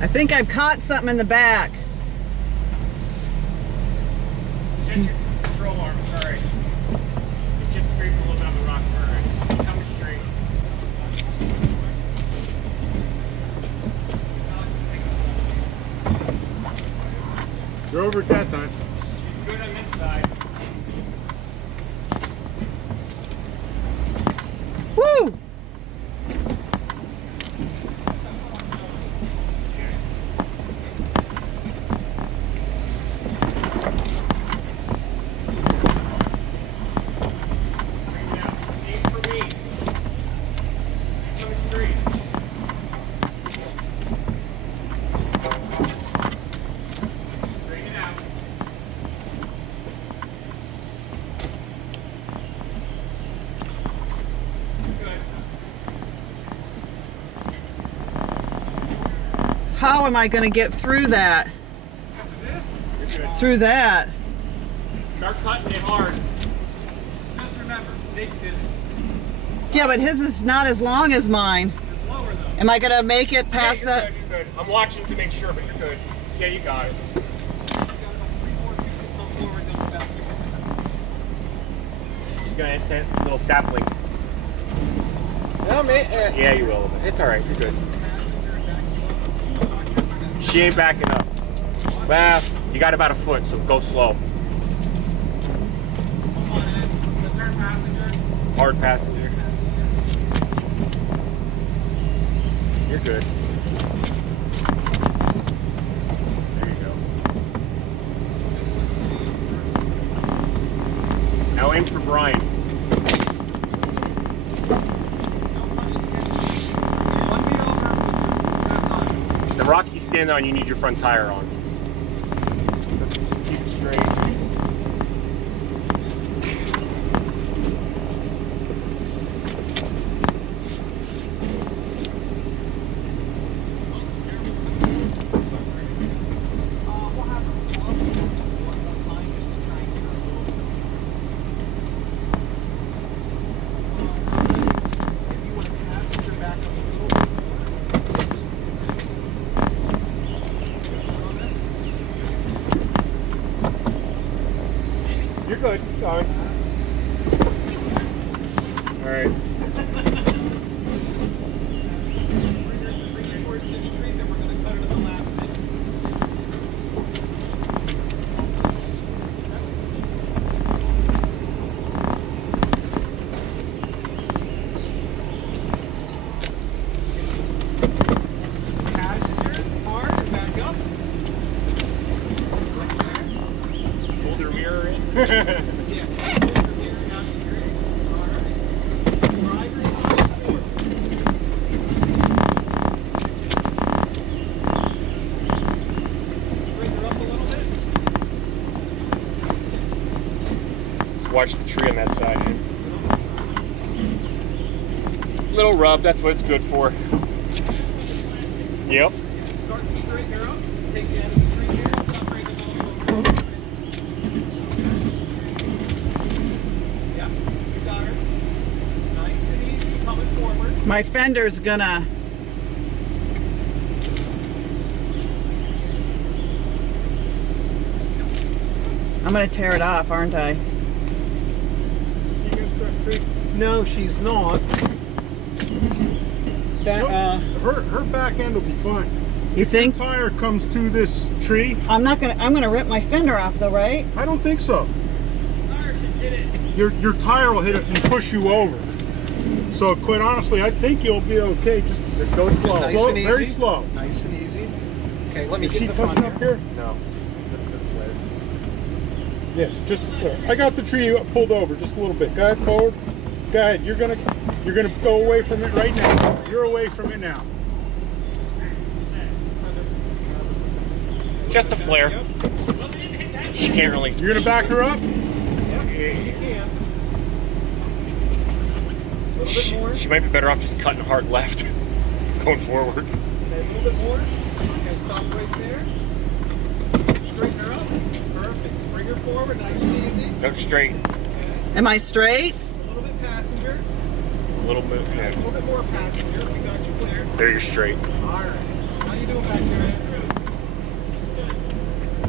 I think I've caught something in the back. Shut your control arm, it's alright. It's just scraping a little bit on the rock. Alright, come straight. You're over at that time. She's good on this side. Woo! How am I going to get through that? Through that? Start cutting it hard. Just remember, Nick did it. Yeah, but his is not as long as mine. It's lower though. Am I going to make it past You're that? good, you're good. I'm watching to make sure, but you're good. Yeah, you got it. She's gonna hit that little sapling. No, man. Yeah, you will. It's alright, you're good. She ain't backing up. Well, you got about a foot, so go slow. Hard passenger. You're good. There you go. Now aim for Brian. The rock he's standing on, you need your front tire on. Keep it straight. You're good. Keep going. All right. Passenger, hard, back up. Fold your mirror in. Yeah. Driver's side forward. Straighten her up a little bit. Just watch the tree on that side. Man. Little rub, that's what it's good for. Yep. Start to straighten her up. Take the end of the tree here. Stop right My fender's gonna. I'm gonna tear it off, aren't I? You gonna start straight? No, she's not. That, Her back end will be fine. You think? Tire comes to this tree. I'm gonna rip my fender off though, right? I don't think so. Tire should hit it. Your tire will hit it and push you over. So quite honestly, I think you'll be okay. Just go slow. nice Slow, and easy. very slow. nice and easy. Okay, let me Is get she the front touching up here. here? No. Yes, just the flare. I got the tree pulled over just a little bit. Go ahead, forward. Go ahead. You're gonna go away from it right now. You're away from it now. Just a flare. She can't really. You're gonna back her up. Yep, you can. A little bit more. She might be better off just cutting hard left, going forward. Okay, a little bit more. Okay, stop right there. Straighten her up. Perfect. Bring her forward, nice and easy. No, straight. Okay. Am I straight? A little bit passenger. A little move. A Yeah. little bit more passenger. We got you clear. There, you're straight. All right. How you doing back there?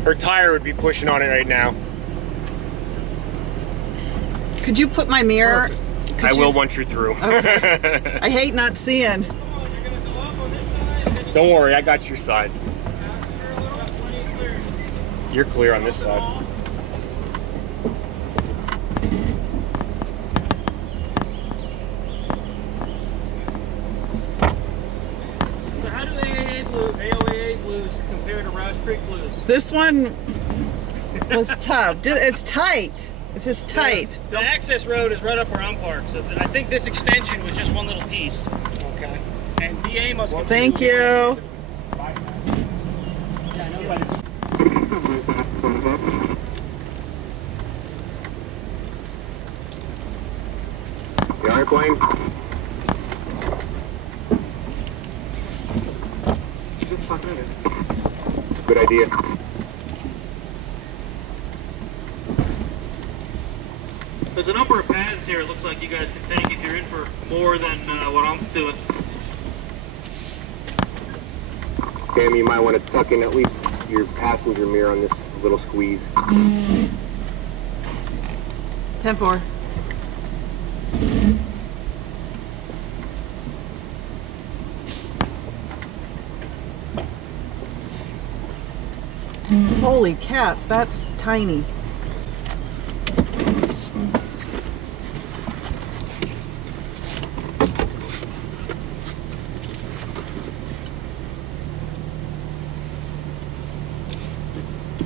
Her tire would be pushing on it right now. Could you put my mirror? I Could will you- once you're through. I hate not seeing. Come on, you're gonna go up on this side. And then Don't worry, I got your side. passenger a little. Plenty of clear. You're clear on this side. Off. So how do AOAA blues compare to Roush Creek blues? This one was tough. It's tight. It's just tight. The access road is right up where I'm parked, so I think this extension was just one little piece. Okay. And BA must have. Thank you. The airplane. Good idea. There's a number of pads here it looks like you guys can take if you're in for more than what I'm doing. Cam, you might want to tuck in at least your passenger mirror on this little squeeze. 10-4. Holy cats, that's tiny.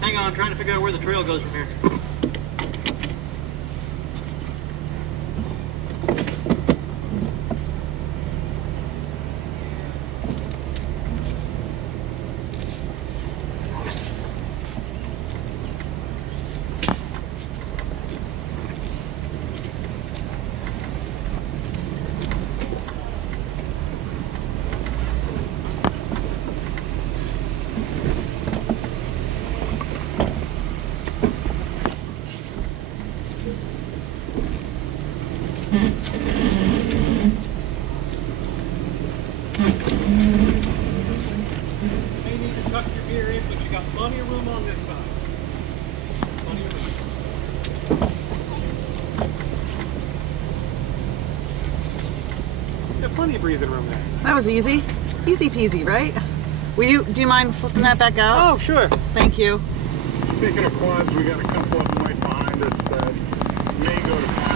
Hang on, I'm trying to figure out where the trail goes from here. You may need to tuck your rear in, but you got plenty of room on this side. Plenty of room. Yeah, plenty of breathing room there. That was easy. Easy peasy, right? Do you mind flipping that back out? Oh, sure. Thank you. Speaking of quads, we got a couple of them right behind us that may go to